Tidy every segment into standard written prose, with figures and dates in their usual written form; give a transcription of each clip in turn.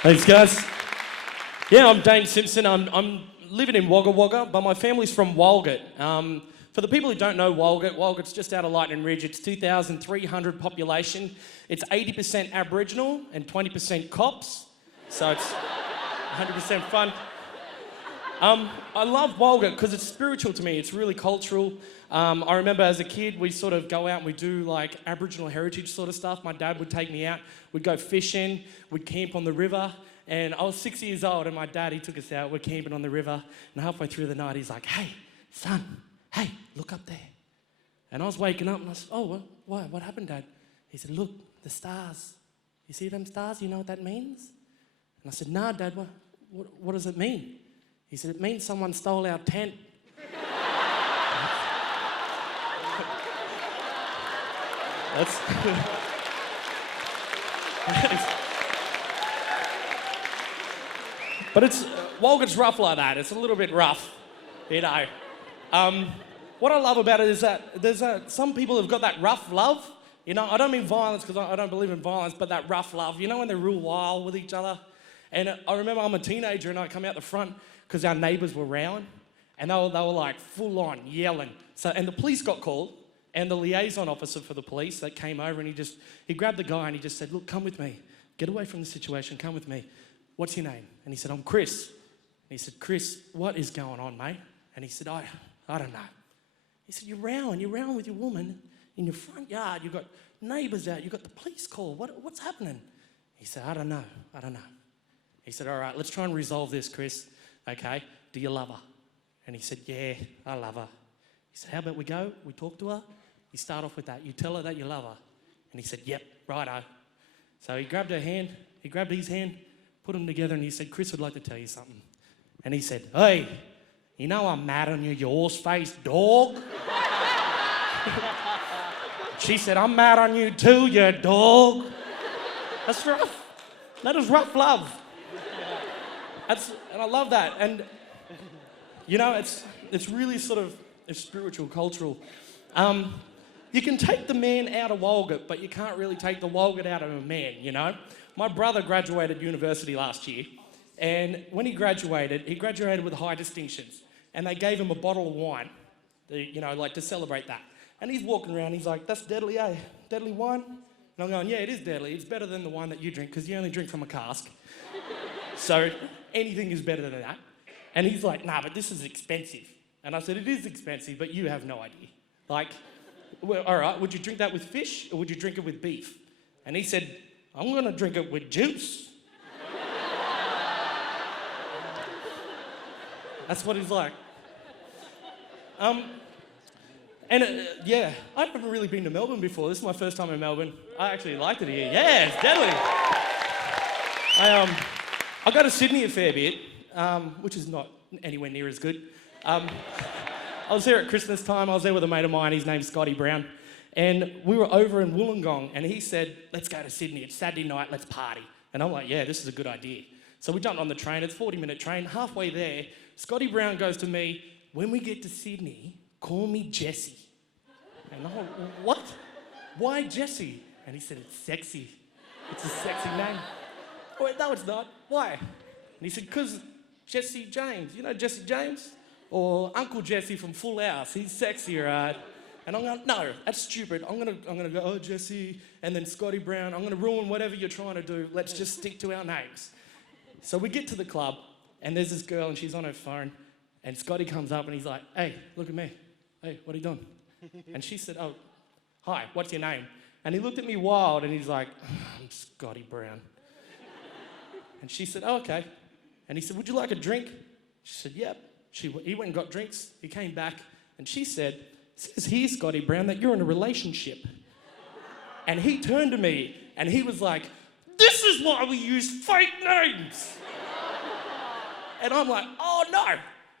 Thanks, guys. Yeah, I'm Dane Simpson. I'm living in Wagga Wagga, but my family's from Walgett. For the people who don't know Walgett's just out of Lightning Ridge. It's 2,300 population. It's 80% Aboriginal and 20% cops, so it's 100% fun. I love Walgett because it's spiritual to me. It's really cultural. I remember as a kid, we sort of go out and we do like Aboriginal heritage sort of stuff. My dad would take me out. We'd go fishing. We'd camp on the river. And I was 6 years old and my dad, he took us out. We're camping on the river. And halfway through the night, he's like, "Hey, son, hey, look up there." And I was waking up and I said, "Oh, what happened, Dad?" He said, "Look, the stars. You see them stars? You know what that means?" And I said, "Nah, Dad, what does it mean?" He said, "It means someone stole our tent." That's... But Walgett's rough like that. It's a little bit rough, you know. What I love about it is that there's some people have got that rough love. You know, I don't mean violence because I don't believe in violence, but that rough love. You know when they're real wild with each other? And I remember I'm a teenager and I come out the front because our neighbours were rowing and they were like full on yelling. And the police got called and the liaison officer for the police that came over and he grabbed the guy and he just said, "Look, come with me. Get away from the situation, come with me. What's your name?" And he said, "I'm Chris." And he said, "Chris, what is going on, mate?" And he said, I don't know." He said, you're rowing with your woman in your front yard. You've got neighbours out. You've got the police call. What's happening?" He said, I don't know. He said, "All right, let's try and resolve this, Chris. Okay, do you love her?" And he said, "Yeah, I love her." He said, "How about we go? We talk to her? You start off with that. You tell her that you love her." And he said, "Yep, righto." So he grabbed her hand. He grabbed his hand, put them together, and he said, "Chris would like to tell you something." And he said, "Hey, you know I'm mad on you, you horse-faced dog." She said, "I'm mad on you too, you dog." That's rough. That is rough love. And I love that. And, you know, it's really sort of it's spiritual, cultural. You can take the man out of Walgett, but you can't really take the Walgett out of a man, you know? My brother graduated university last year, and when he graduated with high distinctions, and they gave him a bottle of wine, you know, like to celebrate that. And he's walking around, he's like, "That's deadly, eh? Deadly wine?" And I'm going, "Yeah, it is deadly. It's better than the wine that you drink, because you only drink from a cask. So anything is better than that." And he's like, "Nah, but this is expensive." And I said, "It is expensive, but you have no idea. Like, well, all right, would you drink that with fish or would you drink it with beef?" And he said, "I'm going to drink it with juice." That's what he's like. Yeah, I haven't really been to Melbourne before. This is my first time in Melbourne. I actually liked it here. Yeah, it's deadly. I go to Sydney a fair bit, which is not anywhere near as good. I was there at Christmas time. I was there with a mate of mine. His name's Scotty Brown. And we were over in Wollongong, and he said, "Let's go to Sydney. It's Saturday night. Let's party." And I'm like, "Yeah, this is a good idea." So we jumped on the train. It's a 40-minute train. Halfway there, Scotty Brown goes to me, "When we get to Sydney, call me Jesse." And I'm like, "What? Why Jesse?" And he said, "It's sexy. It's a sexy name." I went, "No, it's not. Why?" And he said, "Because Jesse James. You know Jesse James? Or Uncle Jesse from Full House. He's sexy, right?" And I'm going, "No, that's stupid. I'm gonna go, oh, Jesse, and then Scotty Brown. I'm gonna ruin whatever you're trying to do. Let's just stick to our names." So we get to the club, and there's this girl, and she's on her phone, and Scotty comes up, and he's like, "Hey, look at me. Hey, what are you doing?" And she said, "Oh, hi, what's your name?" And he looked at me wild, and he's like, "I'm Scotty Brown." And she said, "Oh, okay." And he said, "Would you like a drink?" She said, "Yep." He went and got drinks. He came back, and she said, "It says here, Scotty Brown, that you're in a relationship." And he turned to me, and he was like, "This is why we use fake names." And I'm like, "Oh, no."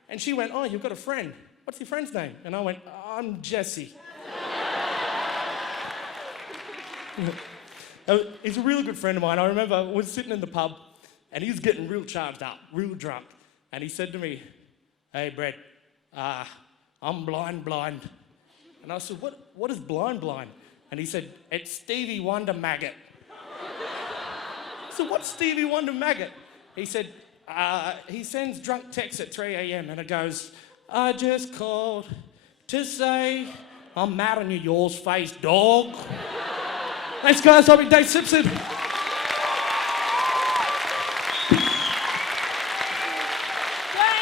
And she went, "Oh, you've got a friend. What's your friend's name?" And I went, "I'm Jesse." He's a really good friend of mine. I remember we were sitting in the pub, and he was getting real charged up, real drunk. And he said to me, "Hey, Brett, I'm blind." And I said, what is blind? And he said, "It's Stevie Wonder maggot." said, what's Stevie Wonder maggot? He said, he sends drunk texts at 3 a.m. and it goes, I just called to say I'm mad on you, yours face dog. Thanks, guys. I'll be Dane Simpson.